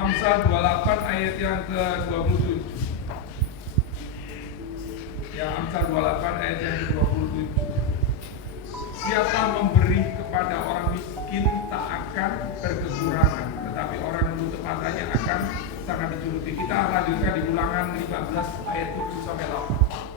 Amsal 28 ayat yang ke-27. Ya, Amsal 28 ayat yang ke-27. Siapa memberi kepada orang miskin tak akan berkekurangan, tetapi orang yang menutup matanya akan sangat dicurigai. Kita lanjutkan di Ulangan 15 ayat 7 sampai 8.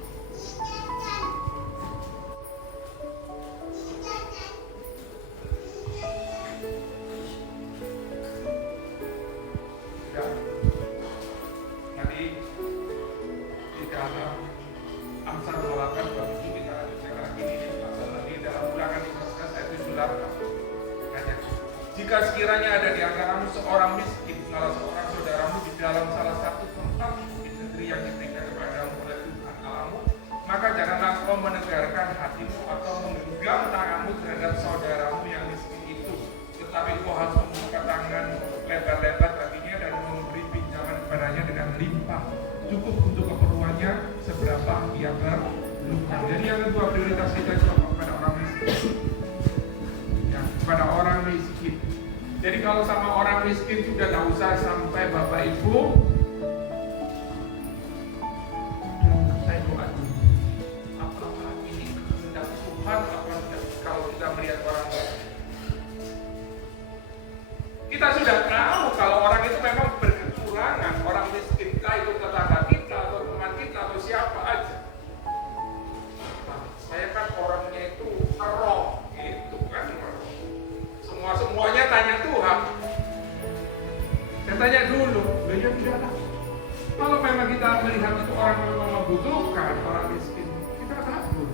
Jika sekiranya ada di antaramu seorang miskin, salah seorang saudaramu di dalam salah satu tempat di negeri yang diberikan kepadamu oleh Tuhan Allahmu, maka janganlah kau menegarkan hatimu atau menggenggam tanganmu terhadap saudaramu yang miskin itu, tetapi kau harus membuka tangan lebar-lebar baginya dan memberi pinjaman kepadanya dengan limpah, cukup untuk keperluannya seberapa ia perlukan. Jadi yang kedua, prioritas kita itu kepada orang miskin. Pada orang miskin. Jadi kalau sama orang miskin sudah tidak usah sampai Bapak Ibu saya doa dulu. Apakah ini kehendak Tuhan apa tidak? Kalau kita melihat orang lain, kita sudah tahu kalau orang itu memang berkekurangan. Orang miskin kita itu tetangga kita atau teman kita atau siapa aja. Nah, saya kan orangnya itu roh gitu kan. Semuanya tanya Tuhan. Saya tanya dulu, ya tidak. Kalau memang kita melihat itu orang memang membutuhkan, orang miskin, kita kabur.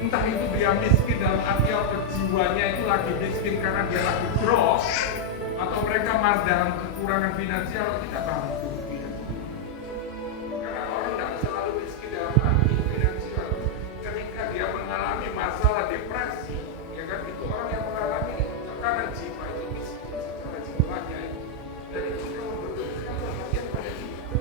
Entah itu dia miskin dalam arti apa, jiwanya itu lagi miskin karena dia lagi drop, atau mereka dalam kekurangan finansial, kita bantu. Karena orang tidak selalu miskin dalam arti finansial. Ketika dia mengalami masalah depresi, itu orang yang mengalami tekanan jiwa itu miskin secara jiwanya, dan itu yang membutuhkan perhatian pada kita.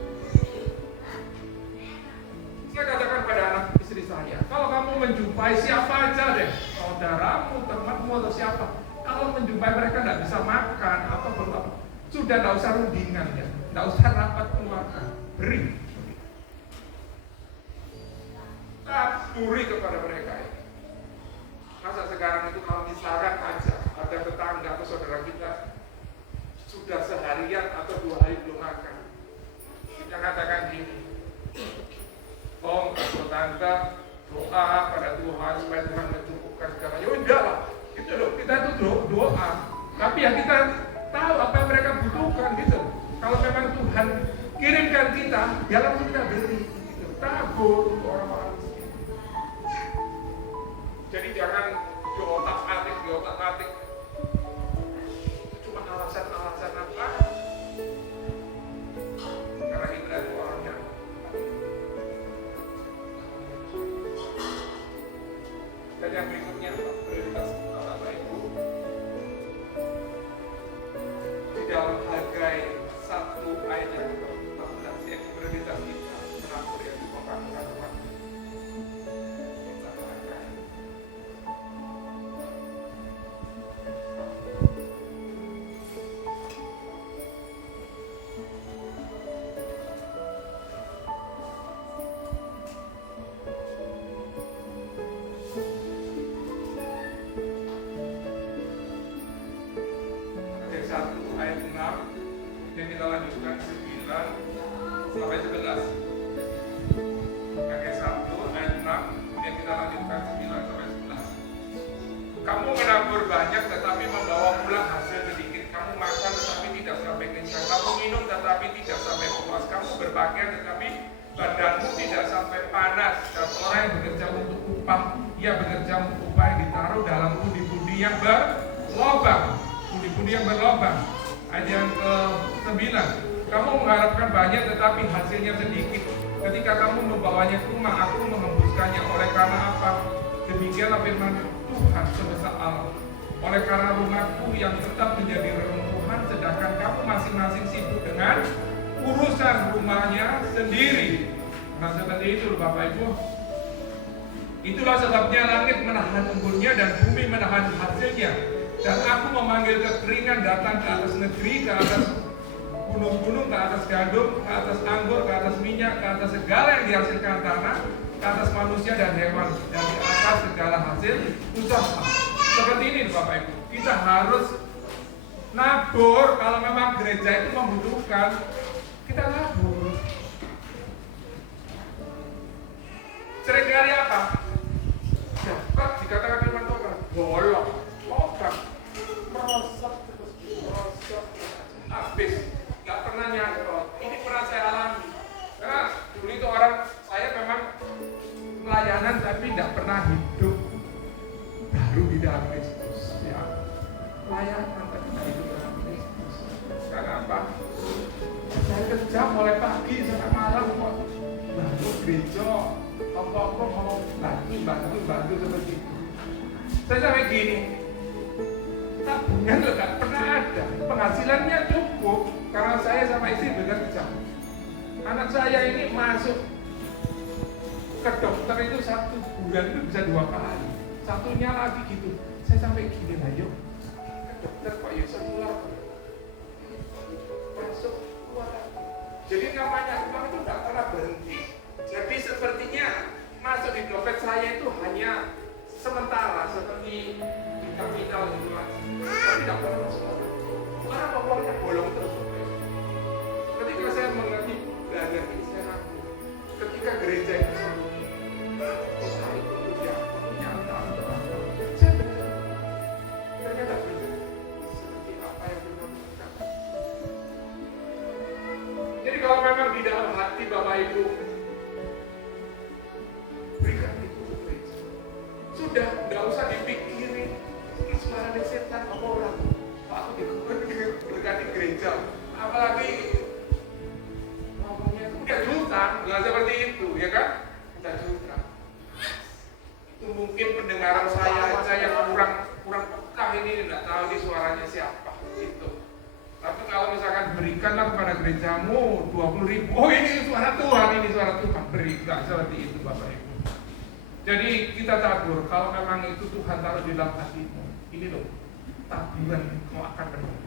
Saya katakan pada anak istri saya, kalau kamu menjumpai siapa aja deh, saudaramu, temanmu atau siapa, kalau menjumpai mereka tidak bisa makan atau berapa, sudah tidak usah rundingan ya, tidak usah rapat keluarga, beri, taburi kepada mereka ya. Masa sekarang itu kalau misalkan aja ada tetangga atau saudara kita sudah seharian atau 2 hari belum makan, kita katakan gini, Om atau Tante doa pada Tuhan supaya Tuhan mencukupkan segalanya. Oh enggak lah, gitu loh, kita itu doa, tapi yang kita tahu apa yang mereka butuhkan gitu. Kalau memang Tuhan kirimkan kita, ya langsung kita beri, gitu. Tabur untuk orang-orang. Jadi jangan diotak-atik. Cuma alasan-alasan apa? Karena kita itu orangnya. Dan yang berikutnya, prioritas kita Bapak Ibu. Di dalam Hagai 1 ayat yang ke-14, yaitu prioritas kita menabur yang dikomparkan Tuhan. Kamu menabur banyak tetapi membawa pulang hasil sedikit. Kamu makan tetapi tidak sampai kenyang. Kamu minum tetapi tidak sampai puas. Kamu berpakaian tetapi badanmu tidak sampai panas. Dan orang yang bekerja untuk upah, ia bekerja untuk upah yang ditaruh dalam pundi-pundi yang berlobang. Pundi-pundi yang berlobang. Ayat yang ke-9. Kamu mengharapkan banyak tetapi hasilnya sedikit. Ketika kamu membawanya ke rumah, aku mengembuskannya. Oleh karena apa? Demikianlah firman Tuhan semesta alam. Oleh karena rumahku yang tetap menjadi reruntuhan, sedangkan kamu masing-masing sibuk dengan urusan rumahnya sendiri. Nah seperti itu Bapak Ibu. Itulah sebabnya langit menahan embunnya dan bumi menahan hasilnya. Dan aku memanggil kekeringan datang ke atas negeri, ke atas gunung-gunung, ke atas gandum, ke atas anggur, ke atas minyak, ke atas segala yang dihasilkan tanah, ke atas manusia dan hewan, dan di atas segala hasil usaha. Seperti ini Bapak Ibu, kita harus nabur. Kalau memang gereja itu membutuhkan, kita nabur. Seringkali apa? Dapat dikatakan firman Tuhan, bolong, logam, merosot terus, habis, nggak pernah nyangkut. Ini pernah saya alami. Karena dulu itu orang, saya memang pelayanan tapi tidak pernah hidup baru di dalam Kristus. Ya, pelayanan tapi tidak hidup dalam Kristus. Karena apa? Saya kerja mulai pagi sampai malam kok bantu gereja, apa-apa mau bantu seperti itu. Saya sampai gini, tabungan tuh gak pernah ada, penghasilannya cukup karena saya sama istri bekerja. Anak saya ini masuk ke dokter itu 1 bulan itu bisa 2 kali, satunya lagi gitu. Saya sampai gini, ayo ke dokter kok ya sebulan masuk keluar. Jadi namanya uang itu gak pernah berhenti. Jadi sepertinya masuk di dompet saya itu hanya sementara seperti di terminal gitu mas. Tapi tidak pernah masuk. Karena uangnya bolong terus. Ketika saya mengerti belajar ini saya ragu. Ketika gereja itu saya itu punya tahu. Saya belajar. Ternyata benar. Seperti apa yang benar kita. Jadi kalau memang di dalam hati Bapak Ibu berikan itu untuk gereja. Sudah, nggak usah dipikirin suara setan apa orang. Aku berkati gereja, apalagi ngomongnya itu udah juta, nggak seperti itu, ya kan? Udah juta. Itu mungkin pendengaran saya kurang peka ini, nggak tahu di suaranya siapa, gitu. Tapi kalau misalkan berikanlah kepada gerejamu 20.000, oh ini suara Tuhan, beri, nggak seperti itu Bapak Ibu. Jadi kita tabur, kalau memang itu Tuhan taruh di dalam hatimu, ini loh, taburan kamu akan berubah.